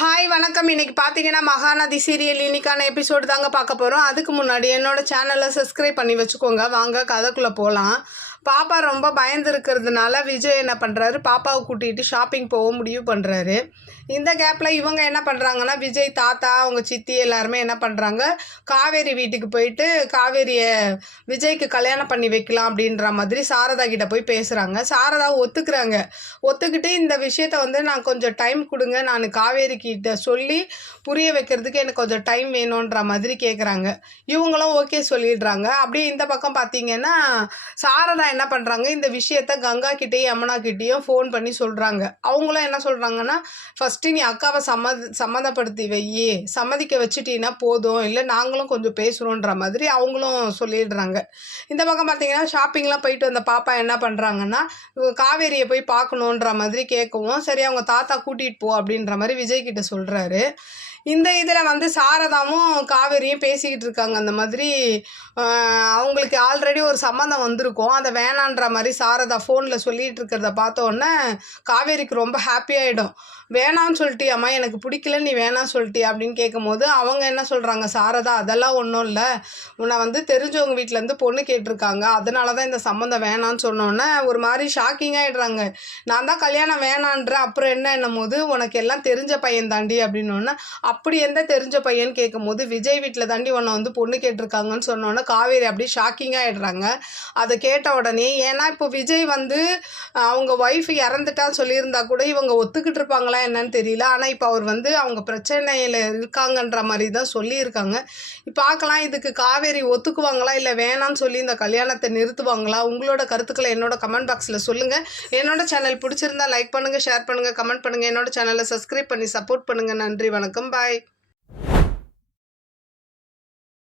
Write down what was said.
Hi வணக்கம். இன்றைக்கி பார்த்தீங்கன்னா மகாநதி சீரியல் இன்னைக்கான எபிசோடு தாங்க பார்க்க போகிறோம். அதுக்கு முன்னாடி என்னோடய சேனலை சப்ஸ்கிரைப் பண்ணி வச்சுக்கோங்க. வாங்க கதைக்குள்ளே போகலாம். பாப்பா ரொம்ப பயந்து இருக்கிறதுனால விஜய் என்ன பண்ணுறாரு, பாப்பாவை கூட்டிகிட்டு ஷாப்பிங் போக முடிவு பண்ணுறாரு. இந்த கேப்பில் இவங்க என்ன பண்ணுறாங்கன்னா, விஜய் தாத்தா அவங்க சித்தி எல்லாருமே என்ன பண்ணுறாங்க, காவேரி வீட்டுக்கு போயிட்டு காவேரியை விஜய்க்கு கல்யாணம் பண்ணி வைக்கலாம் அப்படின்ற மாதிரி சாரதா கிட்ட போய் பேசுகிறாங்க. சாரதா ஒத்துக்கிட்டு இந்த விஷயத்த நான் கொஞ்சம் டைம் கொடுங்க, நான் காவேரி கிட்ட சொல்லி புரிய வைக்கிறதுக்கு எனக்கு கொஞ்சம் டைம் வேணுன்ற மாதிரி கேட்குறாங்க. இவங்களும் ஓகே சொல்லிடுறாங்க. அப்படியே இந்த பக்கம் பார்த்தீங்கன்னா சாரதா என்ன பண்ணுறாங்க, இந்த விஷயத்த கங்கா கிட்டேயும் யமுனா கிட்டேயும் ஃபோன் பண்ணி சொல்கிறாங்க. அவங்களும் என்ன சொல்கிறாங்கன்னா, ஃபஸ்ட்டு நீ அக்காவை சம்மந்தப்படுத்தி சம்மதிக்க வச்சுட்டீங்கன்னா போதும், இல்லை நாங்களும் கொஞ்சம் பேசுகிறோன்ற மாதிரி அவங்களும் சொல்லிடுறாங்க. இந்த பக்கம் பார்த்தீங்கன்னா ஷாப்பிங்லாம் போயிட்டு வந்த பாப்பா என்ன பண்ணுறாங்கன்னா, காவேரியை போய் பார்க்கணுன்ற மாதிரி கேட்கவும், சரி அவங்க தாத்தா கூட்டிகிட்டு போ அப்படின்ற மாதிரி விஜய் கிட்ட சொல்கிறாரு. இந்த இதில் சாரதாவும் காவேரியும் பேசிக்கிட்டு இருக்காங்க. அந்த மாதிரி அவங்களுக்கு ஆல்ரெடி ஒரு சம்மந்தம் வந்திருக்கும், அதை வேணான்ற மாதிரி சாரதா ஃபோனில் சொல்லிகிட்டு இருக்கிறத பார்த்தோன்னே காவேரிக்கு ரொம்ப ஹாப்பியாகிடும். வேணான்னு சொல்லிட்டியாம்மா, எனக்கு பிடிக்கல, நீ வேணான்னு சொல்லிட்டியா அப்படின்னு கேட்கும்போது அவங்க என்ன சொல்கிறாங்க, சாரதா அதெல்லாம் ஒன்றும் இல்லை, உன்னை தெரிஞ்சவங்க வீட்டிலேருந்து பொண்ணு கேட்டிருக்காங்க, அதனால தான் இந்த சம்மந்தம் வேணான்னு சொன்னோன்னே ஒரு மாதிரி ஷாக்கிங்காகிடுறாங்க. நான் தான் கல்யாணம் வேணான்றேன், அப்புறம் என்னன்னும் போது உனக்கு எல்லாம் தெரிஞ்ச பையன் தாண்டி அப்படின்னோடனே, அப்படி எந்த தெரிஞ்ச பையன் கேட்கும்போது விஜய் வீட்டில் தாண்டி உன்னை பொண்ணு கேட்டிருக்காங்கன்னு சொன்னோன்னே காவேரி அப்படியே ஷாக்கிங்காகிடுறாங்க. அதை கேட்ட உடனே, ஏன்னா இப்போ விஜய் அவங்க ஒய்ஃப் இறந்துட்டான்னு சொல்லியிருந்தா கூட இவங்க ஒத்துக்கிட்டு இருப்பாங்களா என்னன்னு தெரியல. ஆனால் இப்போ அவர் அவங்க பிரச்சனையில் இருக்காங்கன்ற மாதிரி தான் சொல்லியிருக்காங்க. பார்க்கலாம் இதுக்கு காவேரி ஒத்துக்குவாங்களா இல்லை வேணான்னு சொல்லி இந்த கல்யாணத்தை நிறுத்துவாங்களா? உங்களோட கருத்துக்களை என்னோட கமெண்ட் பாக்ஸில் சொல்லுங்கள். என்னோட சேனல் பிடிச்சிருந்தா லைக் பண்ணுங்கள், ஷேர் பண்ணுங்கள், கமெண்ட் பண்ணுங்கள். என்னோட சேனலை சப்ஸ்கிரைப் பண்ணி சப்போர்ட் பண்ணுங்கள். நன்றி, வணக்கம், பாய்.